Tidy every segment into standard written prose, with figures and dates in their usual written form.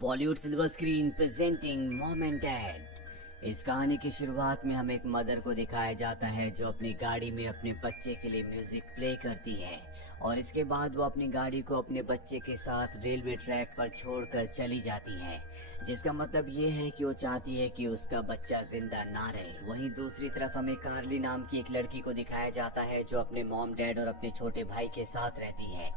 Bollywood silver screen presenting mom and dad. इस कहानी की शुरुआत में हमें एक मदर को दिखाया जाता है जो अपनी गाड़ी में अपने बच्चे के लिए म्यूजिक प्ले करती है और इसके बाद वो अपनी गाड़ी को अपने बच्चे के साथ रेलवे ट्रैक पर छोड़कर चली जाती है, जिसका मतलब ये है कि वो चाहती है कि उसका बच्चा जिंदा ना रहे। वहीं दूसरी तरफ हमें कार्ली नाम की एक लड़की को दिखाया जाता है जो अपने मॉम डैड और अपने छोटे भाई के साथ रहती है।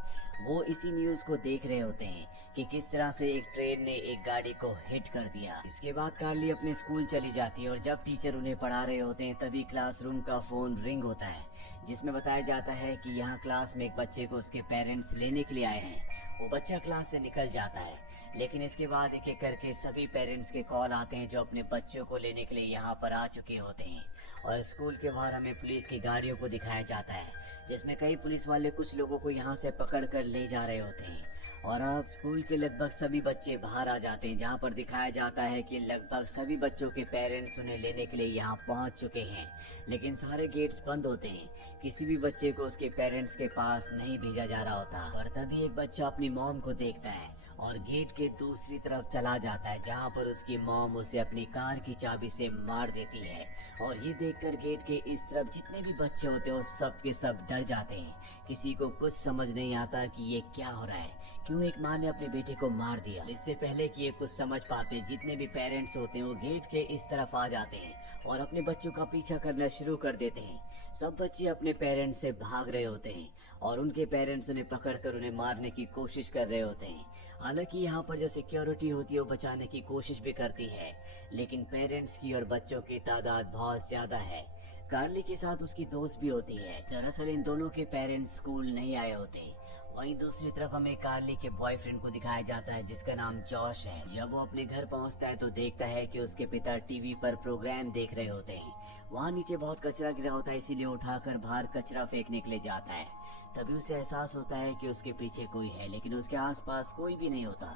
वो इसी न्यूज को देख रहे होते हैं कि किस तरह से एक ट्रेन ने एक गाड़ी को हिट कर दिया। इसके बाद कार्ली अपने स्कूल चली जाती है और जब टीचर उन्हें पढ़ा रहे होते हैं तभी क्लासरूम का फोन रिंग होता है, जिसमें बताया जाता है कि यहाँ क्लास में एक बच्चे को उसके पेरेंट्स लेने के लिए आए हैं। वो बच्चा क्लास से निकल जाता है, लेकिन इसके बाद एक एक करके सभी पेरेंट्स के कॉल आते हैं जो अपने बच्चों को लेने के लिए यहाँ पर आ चुके होते हैं। और स्कूल के बाहर हमें पुलिस की गाड़ियों को दिखाया जाता है, जिसमें कई पुलिस वाले कुछ लोगों को यहाँ से पकड़ कर ले जा रहे होते हैं। और अब स्कूल के लगभग सभी बच्चे बाहर आ जाते हैं, जहाँ पर दिखाया जाता है कि लगभग सभी बच्चों के पेरेंट्स उन्हें लेने के लिए यहाँ पहुँच चुके हैं, लेकिन सारे गेट्स बंद होते हैं। किसी भी बच्चे को उसके पेरेंट्स के पास नहीं भेजा जा रहा होता। और तभी एक बच्चा अपनी मॉम को देखता है और गेट के दूसरी तरफ चला जाता है, जहाँ पर उसकी मॉम उसे अपनी कार की चाबी से मार देती है। और ये देखकर गेट के इस तरफ जितने भी बच्चे होते हैं वो सब के सब डर जाते हैं। किसी को कुछ समझ नहीं आता कि ये क्या हो रहा है, क्यों एक माँ ने अपने बेटे को मार दिया। इससे पहले कि ये कुछ समझ पाते, जितने भी पेरेंट्स होते हैं वो गेट के इस तरफ आ जाते हैं और अपने बच्चों का पीछा करना शुरू कर देते हैं। सब बच्चे अपने पेरेंट्स से भाग रहे होते हैं और उनके पेरेंट्स उन्हें पकड़कर उन्हें मारने की कोशिश कर रहे होते हैं। हालांकि यहाँ पर जो सिक्योरिटी होती है वो बचाने की कोशिश भी करती है, लेकिन पेरेंट्स की और बच्चों की तादाद बहुत ज्यादा है। कार्ली के साथ उसकी दोस्त भी होती है। दरअसल इन दोनों के पेरेंट्स स्कूल नहीं आए होते। वहीं दूसरी तरफ हमें कार्ली के बॉयफ्रेंड को दिखाया जाता है जिसका नाम जॉश है। जब वो अपने घर पहुंचता है तो देखता है कि उसके पिता टीवी पर प्रोग्राम देख रहे होते हैं। वहाँ नीचे बहुत कचरा गिरा होता है, इसीलिए उठाकर बाहर कचरा फेंकने के लिए जाता है। तभी उसे एहसास होता है कि उसके पीछे कोई है, लेकिन उसके आसपास कोई भी नहीं होता।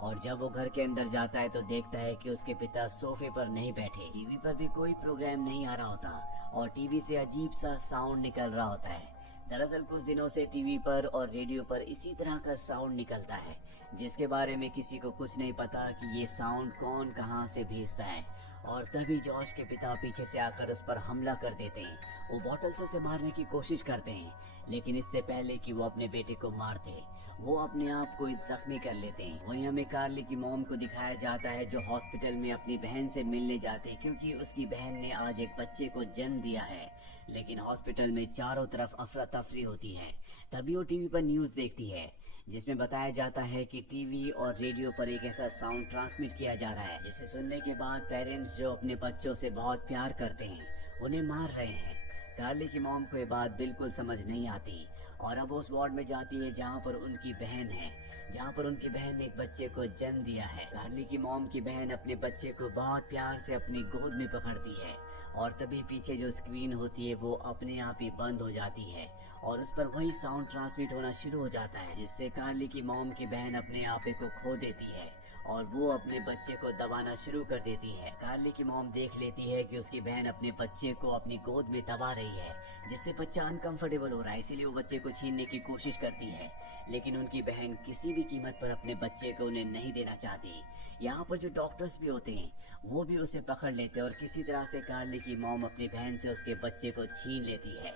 और जब वो घर के अंदर जाता है तो देखता है कि उसके पिता सोफे पर नहीं बैठे, टीवी पर भी कोई प्रोग्राम नहीं आ रहा होता और टीवी से अजीब सा साउंड निकल रहा होता है। दरअसल कुछ दिनों से टीवी पर और रेडियो पर इसी तरह का साउंड निकलता है, जिसके बारे में किसी को कुछ नहीं पता कि ये साउंड कौन कहां से भेजता है। और तभी जॉश के पिता पीछे से आकर उस पर हमला कर देते हैं। वो बॉटल से उसे मारने की कोशिश करते हैं, लेकिन इससे पहले कि वो अपने बेटे को मारते वो अपने आप को जख्मी कर लेते हैं। वहीं हमें कार्ली की मॉम को दिखाया जाता है जो हॉस्पिटल में अपनी बहन से मिलने जाते हैं, क्योंकि उसकी बहन ने आज एक बच्चे को जन्म दिया है। लेकिन हॉस्पिटल में चारों तरफ अफरा तफरी होती है। तभी वो टीवी पर न्यूज देखती है, जिसमें बताया जाता है कि टीवी और रेडियो पर एक ऐसा साउंड ट्रांसमिट किया जा रहा है जिसे सुनने के बाद पेरेंट्स जो अपने बच्चों से बहुत प्यार करते हैं उन्हें मार रहे हैं। कार्ली की मॉम को ये बात बिल्कुल समझ नहीं आती और अब उस वार्ड में जाती है जहाँ पर उनकी बहन है, जहाँ पर उनकी बहन ने एक बच्चे को जन्म दिया है। कार्ली की मॉम की बहन अपने बच्चे को बहुत प्यार से अपनी गोद में पकड़ती है और तभी पीछे जो स्क्रीन होती है वो अपने आप ही बंद हो जाती है और उस पर वही साउंड ट्रांसमिट होना शुरू हो जाता है, जिससे कार्ली की मॉम की बहन अपने आप को खो देती है और वो अपने बच्चे को दबाना शुरू कर देती है। कार्ली की मॉम देख लेती है कि उसकी बहन अपने बच्चे को अपनी गोद में दबा रही है, जिससे बच्चा अनकंफर्टेबल हो रहा है, इसीलिए वो बच्चे को छीनने की कोशिश करती है। लेकिन उनकी बहन किसी भी कीमत पर अपने बच्चे को उन्हें नहीं देना चाहती। यहाँ पर जो डॉक्टर्स भी होते हैं वो भी उसे पकड़ लेते हैं और किसी तरह से कार्ली की मॉम अपनी बहन से उसके बच्चे को छीन लेती है।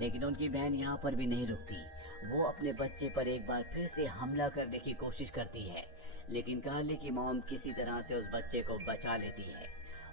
लेकिन उनकी बहन यहाँ पर भी नहीं रुकती, वो अपने बच्चे पर एक बार फिर से हमला करने की कोशिश करती है, लेकिन कार्ली की मॉम किसी तरह से उस बच्चे को बचा लेती है।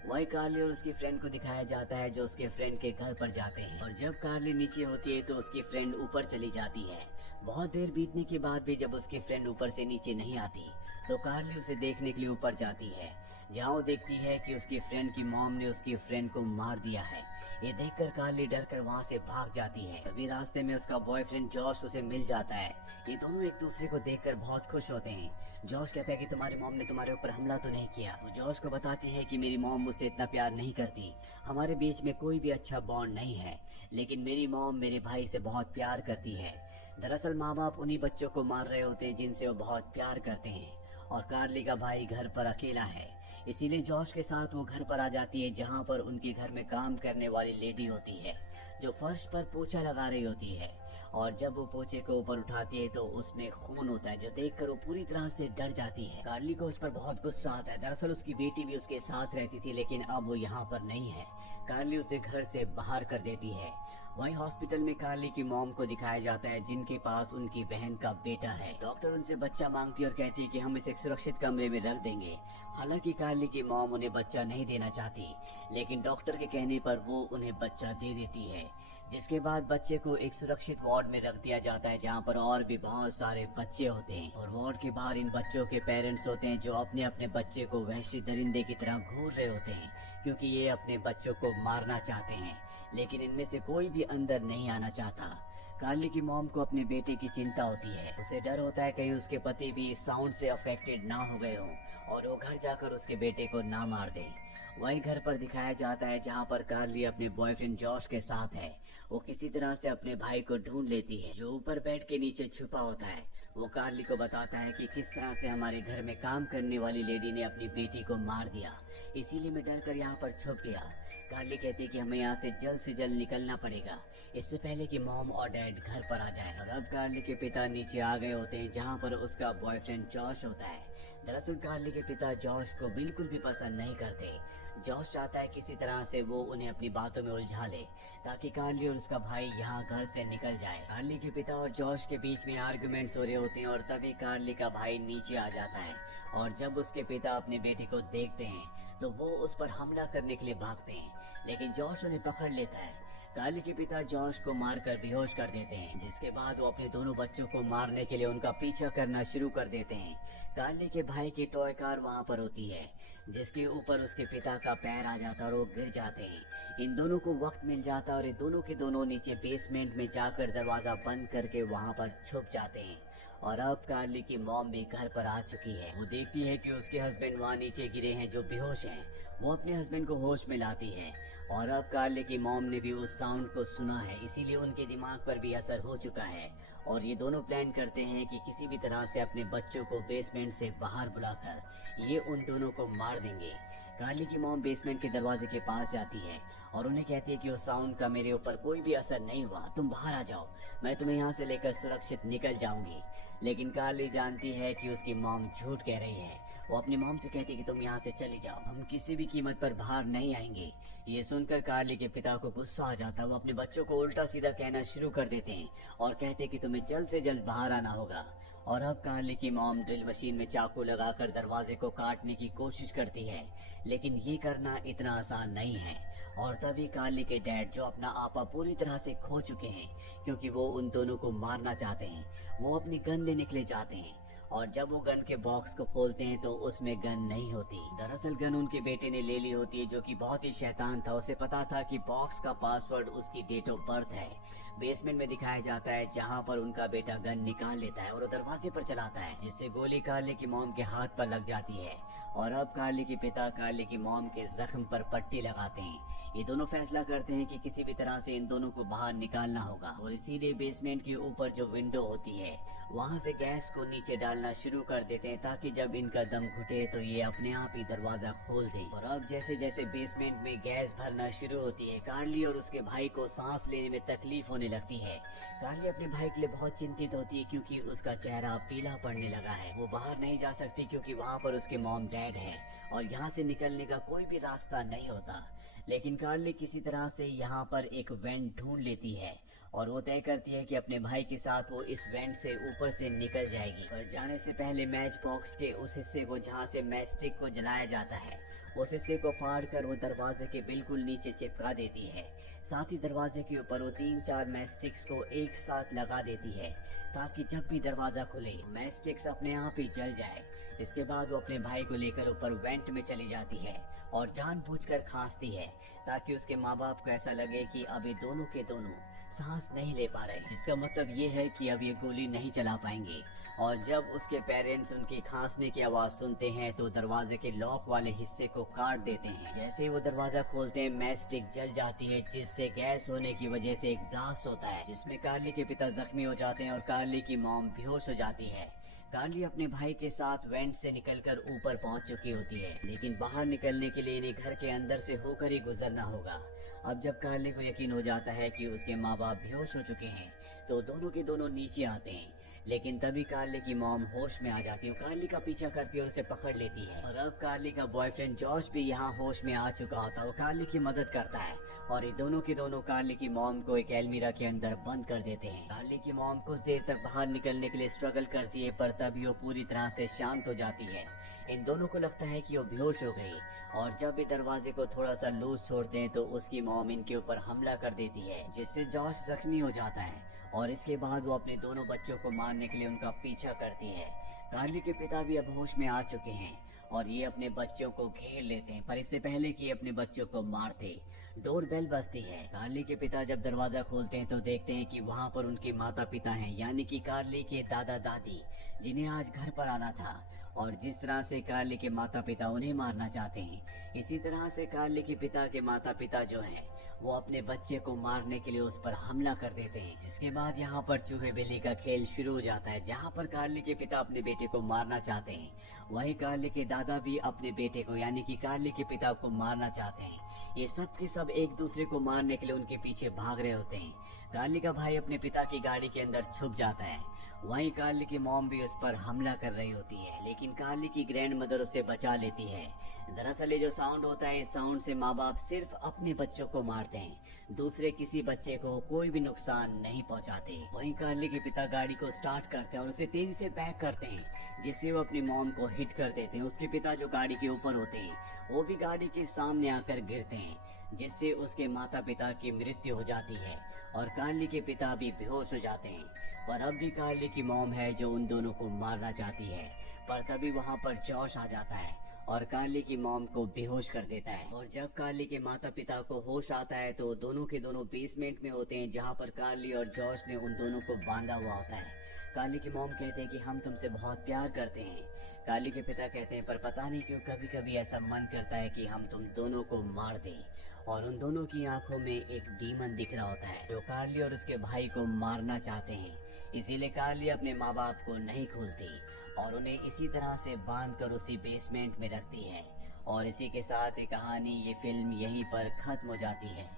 वही कार्ली और उसकी फ्रेंड को दिखाया जाता है जो उसके फ्रेंड के घर पर जाते हैं और जब कार्ली नीचे होती है तो उसकी फ्रेंड ऊपर चली जाती है। बहुत देर बीतने के बाद भी जब उसकी फ्रेंड ऊपर से नीचे नहीं आती तो कार्ली उसे देखने के लिए ऊपर जाती है, जहाँ वो देखती है कि उसकी फ्रेंड की मॉम ने उसकी फ्रेंड को मार दिया है। ये देखकर कार्ली डर कर वहाँ से भाग जाती है। तभी रास्ते में उसका बॉयफ्रेंड जॉश उसे मिल जाता है। ये दोनों एक दूसरे को देखकर बहुत खुश होते हैं। जॉश कहता है कि तुम्हारी मॉम ने तुम्हारे ऊपर हमला तो नहीं किया। वो जॉश को बताती है कि मेरी मॉम मुझसे इतना प्यार नहीं करती, हमारे बीच में कोई भी अच्छा बॉन्ड नहीं है, लेकिन मेरी मॉम मेरे भाई से बहुत प्यार करती है। दरअसल माँ बाप उन्हीं बच्चों को मार रहे होते हैं जिनसे वो बहुत प्यार करते हैं और कार्ली का भाई घर पर अकेला है, इसीलिए जॉश के साथ वो घर पर आ जाती है, जहाँ पर उनके घर में काम करने वाली लेडी होती है जो फर्श पर पोछा लगा रही होती है और जब वो पोछे को ऊपर उठाती है तो उसमें खून होता है, जो देखकर वो पूरी तरह से डर जाती है। कार्ली को उस पर बहुत गुस्सा आता है। दरअसल उसकी बेटी भी उसके साथ रहती थी, लेकिन अब वो यहाँ पर नहीं है। कार्ली उसे घर से बाहर कर देती है। वहीं हॉस्पिटल में कार्ली की मॉम को दिखाया जाता है, जिनके पास उनकी बहन का बेटा है। डॉक्टर उनसे बच्चा मांगती है और कहती है कि हम इसे एक सुरक्षित कमरे में रख देंगे। हालांकि कार्ली की मॉम उन्हें बच्चा नहीं देना चाहती, लेकिन डॉक्टर के कहने पर वो उन्हें बच्चा दे देती है। जिसके बाद बच्चे को एक सुरक्षित वार्ड में रख दिया जाता है, जहाँ पर और भी बहुत सारे बच्चे होते हैं। और वार्ड के बाहर इन बच्चों के पेरेंट्स होते हैं, जो अपने अपने बच्चे को वहशी दरिंदे की तरह घूर रहे होते हैं, क्योंकि ये अपने बच्चों को मारना चाहते हैं। लेकिन इनमें से कोई भी अंदर नहीं आना चाहता। कार्ली की मॉम को अपने बेटे की चिंता होती है। उसे डर होता है कहीं उसके पति भी इस साउंड से अफेक्टेड ना हो गए हों और वो घर जाकर उसके बेटे को ना मार दे। वही घर पर दिखाया जाता है, जहाँ पर कार्ली अपने बॉयफ्रेंड जॉश के साथ है। वो किसी तरह से अपने भाई को ढूंढ लेती है, जो ऊपर बेड के नीचे छुपा होता है। वो कार्ली को बताता है कि किस तरह से हमारे घर में काम करने वाली लेडी ने अपनी बेटी को मार दिया, इसीलिए मैं डर कर यहाँ पर छुप गया। कार्ली कहती है कि हमें यहाँ से जल्द निकलना पड़ेगा, इससे पहले कि मॉम और डैड घर पर आ जाए। और अब कार्ली के पिता नीचे आ गए होते हैं, जहाँ पर उसका बॉयफ्रेंड जॉश होता है। दरअसल कार्ली के पिता जॉश को बिल्कुल भी पसंद नहीं करते। जॉश चाहता है किसी तरह से वो उन्हें अपनी बातों में उलझा ले, ताकि कार्ली और उसका भाई यहाँ घर से निकल जाए। कार्ली के पिता और जॉश के बीच में आर्गुमेंट्स हो रहे होते हैं और तभी कार्ली का भाई नीचे आ जाता है। और जब उसके पिता अपने बेटे को देखते हैं तो वो उस पर हमला करने के लिए भागते हैं, लेकिन जॉश उन्हें पकड़ लेता है। कार्ली के पिता जॉश को मारकर बेहोश कर देते हैं, जिसके बाद वो अपने दोनों बच्चों को मारने के लिए उनका पीछा करना शुरू कर देते हैं। कार्ली के भाई की टॉय कार वहाँ पर होती है, जिसके ऊपर उसके पिता का पैर आ जाता है और वो गिर जाते हैं। इन दोनों को वक्त मिल जाता है और ये दोनों के दोनों नीचे बेसमेंट में जाकर दरवाजा बंद करके वहाँ पर छुप जाते हैं। और अब कार्ली की मॉम भी घर पर आ चुकी है। वो देखती है कि उसके हस्बैंड वहाँ नीचे गिरे हैं, जो बेहोश हैं। वो अपने हस्बैंड को होश में लाती है और अब कार्ली की मॉम ने भी उस साउंड को सुना है, इसीलिए उनके दिमाग पर भी असर हो चुका है। और ये दोनों प्लान करते हैं कि किसी भी तरह से अपने बच्चों को बेसमेंट से बाहर बुलाकर ये उन दोनों को मार देंगे। कार्ली की मॉम बेसमेंट के दरवाजे के पास जाती है और उन्हें कहती है कि उस साउंड का मेरे ऊपर कोई भी असर नहीं हुआ, तुम बाहर आ जाओ, मैं तुम्हें यहाँ से लेकर सुरक्षित निकल जाऊंगी। लेकिन कार्ली जानती है कि उसकी मॉम झूठ कह रही है। वो अपनी मॉम से कहती है कि तुम यहाँ से चली जाओ, हम किसी भी कीमत पर बाहर नहीं आएंगे। ये सुनकर कार्ली के पिता को गुस्सा आ जाता है। वो अपने बच्चों को उल्टा सीधा कहना शुरू कर देते हैं और कहते हैं कि तुम्हें जल्द से जल्द बाहर आना होगा। और अब कार्ली की मॉम ड्रिल मशीन में चाकू लगाकर दरवाजे को काटने की कोशिश करती है, लेकिन ये करना इतना आसान नहीं है। और तभी कार्ली के डैड, जो अपना आपा पूरी तरह से खो चुके हैं क्योंकि वो उन दोनों को मारना चाहते हैं, वो अपनी गन लेने के लिए जाते हैं। और जब वो गन के बॉक्स को खोलते हैं तो उसमें गन नहीं होती। दरअसल गन उनके बेटे ने ले ली होती है, जो कि बहुत ही शैतान था। उसे पता था कि बॉक्स का पासवर्ड उसकी डेट ऑफ बर्थ है। बेसमेंट में दिखाया जाता है, जहाँ पर उनका बेटा गन निकाल लेता है और वो दरवाजे पर चलाता है, जिससे गोली कार्ली की मॉम के हाथ पर लग जाती है। और अब कार्ली के पिता कार्ली की मॉम के जख्म पर पट्टी लगाते हैं। ये दोनों फैसला करते हैं कि किसी भी तरह से इन दोनों को बाहर निकालना होगा और इसीलिए बेसमेंट के ऊपर जो विंडो होती है वहाँ से गैस को नीचे डालना शुरू कर देते हैं, ताकि जब इनका दम घुटे तो ये अपने आप ही दरवाजा खोल दे। और अब जैसे जैसे बेसमेंट में गैस भरना शुरू होती है, कार्ली और उसके भाई को सांस लेने में तकलीफ होने लगती है। कार्ली अपने भाई के लिए बहुत चिंतित होती है, क्योंकि उसका चेहरा पीला पड़ने लगा है। वो बाहर नहीं जा सकती क्योंकि वहाँ पर उसके मॉम डैड है और यहाँ से निकलने का कोई भी रास्ता नहीं होता। लेकिन कार्ली किसी तरह से यहाँ पर एक वेंट ढूंढ लेती है और वो तय करती है कि अपने भाई के साथ वो इस वेंट से ऊपर से निकल जाएगी। और जाने से पहले मैच बॉक्स के उस हिस्से को जहाँ से मैच स्टिक को जलाया जाता है, उस हिस्से को फाड़ कर वो दरवाजे के बिल्कुल नीचे चिपका देती है। साथ ही दरवाजे के ऊपर वो 3-4 मैच स्टिक्स को एक साथ लगा देती है, ताकि जब भी दरवाजा खुले मैच स्टिक्स अपने आप ही जल जाए। इसके बाद वो अपने भाई को लेकर ऊपर वेंट में चली जाती है और जानबूझकर खांसती है, ताकि उसके माँ बाप को ऐसा लगे कि अब ये दोनों के दोनों सांस नहीं ले पा रहे, जिसका मतलब ये है कि अब ये गोली नहीं चला पाएंगे। और जब उसके पेरेंट्स उनकी खांसने की आवाज सुनते हैं तो दरवाजे के लॉक वाले हिस्से को काट देते हैं। जैसे ही वो दरवाजा खोलते हैं, मैच स्टिक जल जाती है, जिससे गैस होने की वजह से एक ब्लास्ट होता है, जिसमें कार्ली के पिता जख्मी हो जाते हैं और कार्ली की मॉम बेहोश हो जाती है। कार्ली अपने भाई के साथ वेंट से निकलकर ऊपर पहुंच चुकी होती है, लेकिन बाहर निकलने के लिए इन्हें घर के अंदर से होकर ही गुजरना होगा। अब जब कार्ली को यकीन हो जाता है कि उसके माँ बाप बेहोश हो चुके हैं, तो दोनों के दोनों नीचे आते हैं। लेकिन तभी कार्ली की मॉम होश में आ जाती है, कार्ली का पीछा करती है और उसे पकड़ लेती है। और अब कार्ली का बॉयफ्रेंड जॉश भी यहाँ होश में आ चुका होता है, वो कार्ली की मदद करता है और ये दोनों के दोनों कार्ली की मॉम को एक अलमीरा के अंदर बंद कर देते हैं। कार्ली की मॉम कुछ देर तक बाहर निकलने के लिए स्ट्रगल करती है, पर तभी वो पूरी तरह से शांत हो जाती है। इन दोनों को लगता है कि वो बेहोश हो गई और जब भी दरवाजे को थोड़ा सा लूज छोड़ते हैं तो उसकी मॉम इनके ऊपर हमला कर देती है, जिससे जॉश जख्मी हो जाता है। और इसके बाद वो अपने दोनों बच्चों को मारने के लिए उनका पीछा करती है। कार्ली के पिता भी अब होश में आ चुके हैं और ये अपने बच्चों को घेर लेते हैं, पर इससे पहले कि अपने बच्चों को मारते डोर बेल बजती है। कार्ली के पिता जब दरवाजा खोलते हैं तो देखते हैं कि वहाँ पर उनके माता पिता हैं, यानी कि कार्ली के दादा दादी, जिन्हें आज घर पर आना था। और जिस तरह से कार्ली के माता पिता उन्हें मारना चाहते हैं, इसी तरह से कार्ली के पिता के माता पिता जो हैं वो अपने बच्चे को मारने के लिए उस पर हमला कर देते हैं। जिसके बाद यहाँ पर चूहे बिल्ली का खेल शुरू हो जाता है, जहाँ पर कार्ली के पिता अपने बेटे को मारना चाहते हैं, वहीं कार्ली के दादा भी अपने बेटे को यानी कि कार्ली के पिता को मारना चाहते हैं। ये सब के सब एक दूसरे को मारने के लिए उनके पीछे भाग रहे होते हैं। कार्ली का भाई अपने पिता की गाड़ी के अंदर छुप जाता है, वहीं कार्ली की मॉम भी उस पर हमला कर रही होती है, लेकिन कार्ली की ग्रैंड मदर उसे बचा लेती है। दरअसल ये जो साउंड होता है, इस साउंड से माँ बाप सिर्फ अपने बच्चों को मारते हैं, दूसरे किसी बच्चे को कोई भी नुकसान नहीं पहुँचाते। वहीं कार्ली के पिता गाड़ी को स्टार्ट करते हैं और उसे तेजी से बैक करते हैं, जिससे वो अपनी मॉम को हिट कर देते हैं। उसके पिता जो गाड़ी के ऊपर होते हैं वो भी गाड़ी के सामने आकर गिरते हैं, जिससे उसके माता पिता की मृत्यु हो जाती है और कार्ली के पिता भी बेहोश हो जाते हैं। पर अब भी कार्ली की मॉम है जो उन दोनों को मारना चाहती है, पर तभी वहाँ पर जॉश आ जाता है और कार्ली की मॉम को बेहोश कर देता है। और जब कार्ली के माता पिता को होश आता है तो दोनों के दोनों बेसमेंट में होते हैं, जहाँ पर कार्ली और जॉश ने उन दोनों को बांधा हुआ होता है। कार्ली की मॉम कहते हैं कि हम तुमसे बहुत प्यार करते हैं। कार्ली के पिता कहते हैं पर पता नहीं क्यों कभी कभी ऐसा मन करता है कि हम तुम दोनों को मार दें। और उन दोनों की आंखों में एक डीमन दिख रहा होता है जो कार्ली और उसके भाई को मारना चाहते हैं। इसीलिए कार्ली अपने माँ बाप को नहीं खोलती और उन्हें इसी तरह से बांधकर उसी बेसमेंट में रखती है। और इसी के साथ ये कहानी, ये फिल्म यहीं पर खत्म हो जाती है।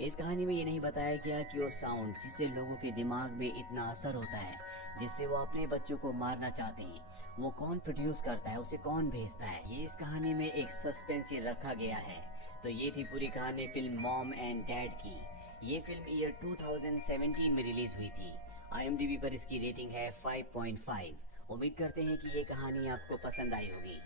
इस कहानी में ये नहीं बताया गया कि वो साउंड जिससे लोगों के दिमाग में इतना असर होता है, जिससे वो अपने बच्चों को मारना चाहते हैं, वो कौन प्रोड्यूस करता है, उसे कौन भेजता है, ये इस कहानी में एक सस्पेंस ही रखा गया है। तो ये थी पूरी कहानी फिल्म मॉम एंड डैड की। ये फिल्म ईयर 2017 में रिलीज हुई थी। IMDb पर इसकी रेटिंग है 5.5। उम्मीद करते हैं कि ये कहानी आपको पसंद आई होगी।